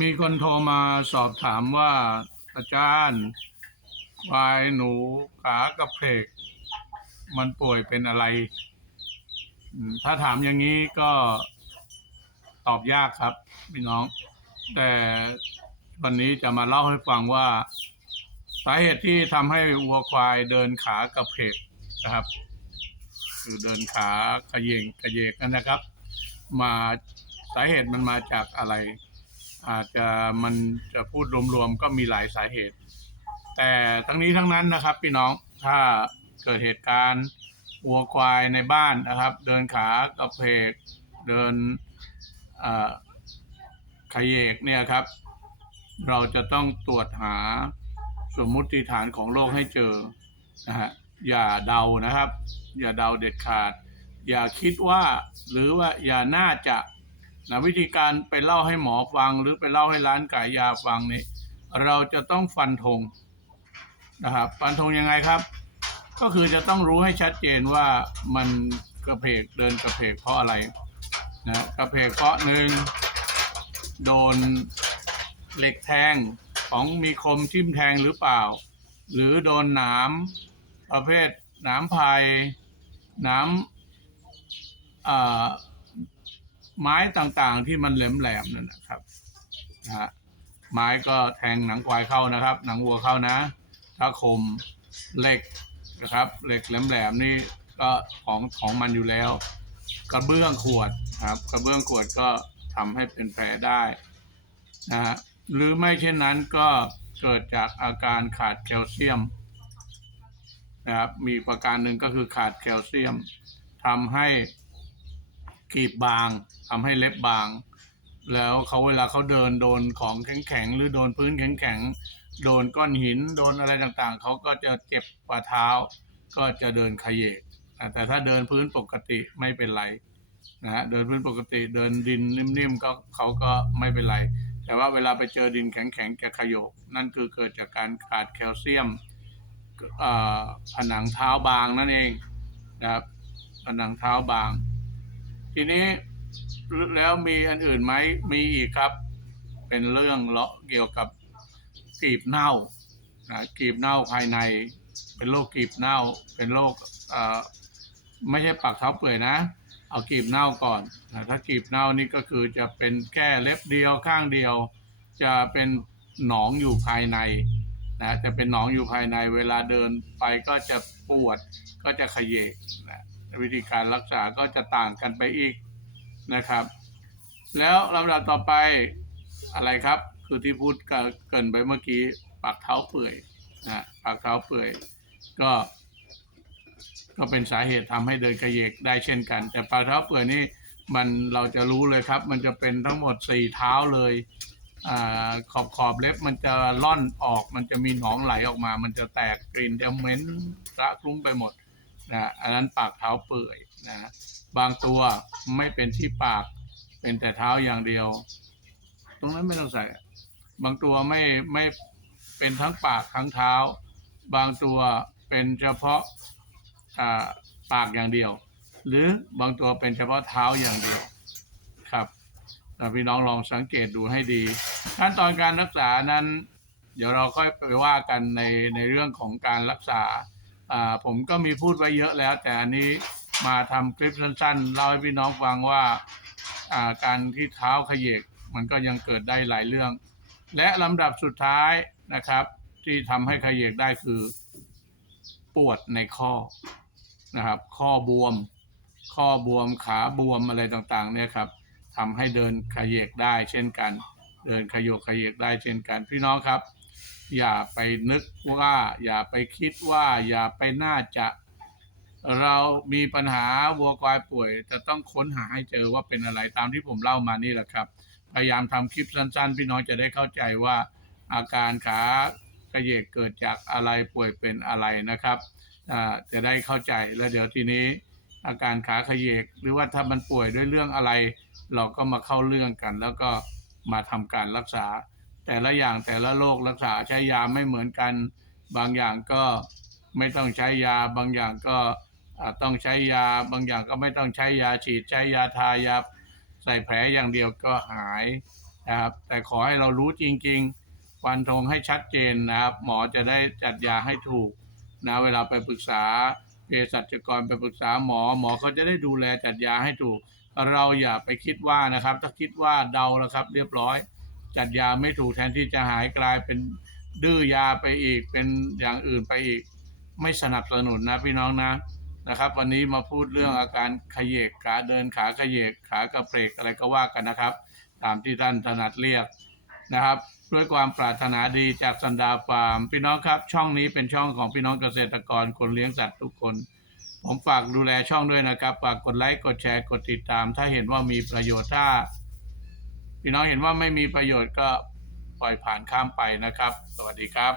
มีคนโทรมาสอบถามว่าอาจารย์ควายหนูขากระเพก มันป่วยเป็นอะไร ถ้าถามอย่างนี้ก็ตอบยากครับพี่น้อง แต่วันนี้จะมาเล่าให้ฟังว่า สาเหตุที่ทำให้วัวควายเดินขากระเพกนะครับ คือเดินขาขยเยงขยเยกนะครับ มาสาเหตุมันมาจากอะไร อาจจะมันจะพูดรวมๆก็มีหลายสาเหตุ แต่ทั้งนี้ทั้งนั้นนะครับ พี่น้องถ้าเกิดเหตุการณ์วัวควายในบ้านนะครับ เดินขากระเพกเดินขยเยกเนี่ยครับ เราจะต้องตรวจหาสมมุติฐานของโรคให้เจอนะฮะอย่าเดานะครับ อย่าเดาเด็ดขาด อย่าคิดว่าหรือว่าอย่าน่าจะ นะวิธีการไปเล่าให้หมอฟังหรือไปเล่าให้ร้านขายยาฟังนี่เราจะต้องฟันธงนะครับฟันธงยังไงครับ ก็คือจะต้องรู้ให้ชัดเจนว่ามันกระเพกเดินกระเพกเพราะอะไรนะกระเพกเพราะหนึ่งโดนเหล็กแทงของมีคมทิ่มแทงหรือเปล่า หรือโดนหนามประเภทหนามพายหนามอ่า ไม้ต่างๆที่มันแหลมๆนั่นนะครับนะฮะไม้ก็แทงหนังควายเข้านะครับ หนังวัวเข้านะ ถ้าคมเหล็กนะครับ เหล็กแหลมๆนี่ก็ของของมันอยู่แล้ว กระเบื้องขวดครับ กระเบื้องขวดก็ทำให้เป็นแผลได้นะฮะหรือไม่เช่นนั้นก็เกิดจากอาการขาดแคลเซียมนะครับมีประการหนึ่งก็คือขาดแคลเซียมทำให้ กรีบบางทำให้เล็บบาง แล้วเขาเวลาเขาเดินโดนของแข็งๆหรือโดนพื้นแข็งๆโดนก้อนหินโดนอะไรต่างๆ เขาก็จะเจ็บฝ่าเท้า ก็จะเดินขยเยกแต่ถ้าเดินพื้นปกติไม่เป็นไรนะฮะเดินพื้นปกติเดินดินนิ่มๆก็เขาก็ไม่เป็นไร แต่ว่าเวลาไปเจอดินแข็งๆจะขยโยก นั่นคือเกิดจากการขาดแคลเซียมผนังเท้าบางนั่นเองนะครับผนังเท้าบาง ทีนี้แล้วมีอันอื่นไหมมีอีกครับ เป็นเรื่องเลาะเกี่ยวกับกรีบเน่านะกรีบเน่าภายใน เป็นโรคกรีบเน่า เป็นโรคไม่ใช่ปากเท้าเปื่อยนะ เอากีบเน่าก่อนนะถ้ากรีบเน่านี่ก็คือจะเป็นแค่เล็บเดียวข้างเดียว จะเป็นหนองอยู่ภายในนะจะเป็นหนองอยู่ภายในเวลาเดินไปก็จะปวดก็จะขยเยกนะ วิธีการรักษาก็จะต่างกันไปอีกนะครับ แล้วลำดับต่อไปอะไรครับ คือที่พูดเกินไปเมื่อกี้ปากเท้าเปื่อยนะปากเท้าเปื่อยก็ ก็เป็นสาเหตุทำให้เดินกระเยกได้เช่นกัน แต่ปากเท้าเปื่อยนี่มันเราจะรู้เลยครับ มันจะเป็นทั้งหมดสี่เท้าเลยอาขอบขอบเล็บมันจะล่อนออก มันจะมีหนองไหลออกมา มันจะแตกกลิ่นจะเหม็นระคลุ้งไปหมด นะอันนั้นปากเท้าเปื่อยนะบางตัวไม่เป็นที่ปากเป็นแต่เท้าอย่างเดียว ตรงนั้นไม่ต้องใส่ บางตัวไม่ไม่เป็นทั้งปากทั้งเท้า บางตัวเป็นเฉพาะาปากอย่างเดียว หรือบางตัวเป็นเฉพาะเท้าอย่างเดียวครับพี่น้องลองสังเกตดูให้ดี ขั้นตอนการรักษานั้น เดี๋ยวเราค่อยไปว่ากันในในเรื่องของการรักษา ผมก็มีพูดไว้เยอะแล้ว แต่อันนี้มาทำคลิปสั้นๆเล่าให้พี่น้องฟังว่าการที่เท้าขยเยกมันก็ยังเกิดได้หลายเรื่อง และลำดับสุดท้ายนะครับ ที่ทำให้ขยเยกได้คือปวดในข้อนะครับ ข้อบวม ข้อบวมขาบวมอะไรต่างๆ เนี่ยครับทำให้เดินขยเยกได้เช่นกัน เดินขยโยกขยเยกได้เช่นกันพี่น้องครับ อย่าไปนึกว่า อย่าไปคิดว่า อย่าไปน่าจะ เรามีปัญหาวัวควายป่วย จะต้องค้นหาให้เจอว่าเป็นอะไรตามที่ผมเล่ามานี่แหละครับ พยายามทำคลิปสั้น ๆ พี่น้องจะได้เข้าใจว่า อาการขากระเยกเกิดจากอะไรป่วยเป็นอะไรนะครับอ่าจะได้เข้าใจแล้วเดี๋ยวทีนี้ อาการขาขยเยก หรือว่าถ้ามันป่วยด้วยเรื่องอะไร เราก็มาเข้าเรื่องกัน แล้วก็มาทำการรักษา แต่ละอย่างแต่ละโรครักษาใช้ยาไม่เหมือนกัน บางอย่างก็ไม่ต้องใช้ยา บางอย่างก็ต้องใช้ยา บางอย่างก็ไม่ต้องใช้ยาฉีดใช้ยาทายาใส่แผลอย่างเดียวก็หายนะครับแต่ขอให้เรารู้จริงๆฟันธงให้ชัดเจนนะครับหมอจะได้จัดยาให้ถูกนะเวลาไปปรึกษาเภสัชกรไปปรึกษาหมอ หมอเขาจะได้ดูแลจัดยาให้ถูก เราอย่าไปคิดว่านะครับ ถ้าคิดว่าเดาแล้วครับ เรียบร้อย จัดยาไม่ถูกแทนที่จะหายกลายเป็นดื้อยาไปอีกเป็นอย่างอื่นไปอีก ไม่สนับสนุนนะพี่น้องนะนะครับ วันนี้มาพูดเรื่องอาการขยเยกขาเดินขาขยเยกขากระเพกอะไรก็ว่ากันนะครับ ตามที่ท่านถนัดเรียกนะครับ ด้วยความปรารถนาดีจากสันดาฟาร์ม พี่น้องครับ ช่องนี้เป็นช่องของพี่น้องเกษตรกรคนเลี้ยงสัตว์ทุกคน ผมฝากดูแลช่องด้วยนะครับฝากกดไลค์กดแชร์กดติดตาม ถ้าเห็นว่ามีประโยชน์ถ้า พี่น้องเห็นว่าไม่มีประโยชน์ก็ปล่อยผ่านข้ามไปนะครับ สวัสดีครับ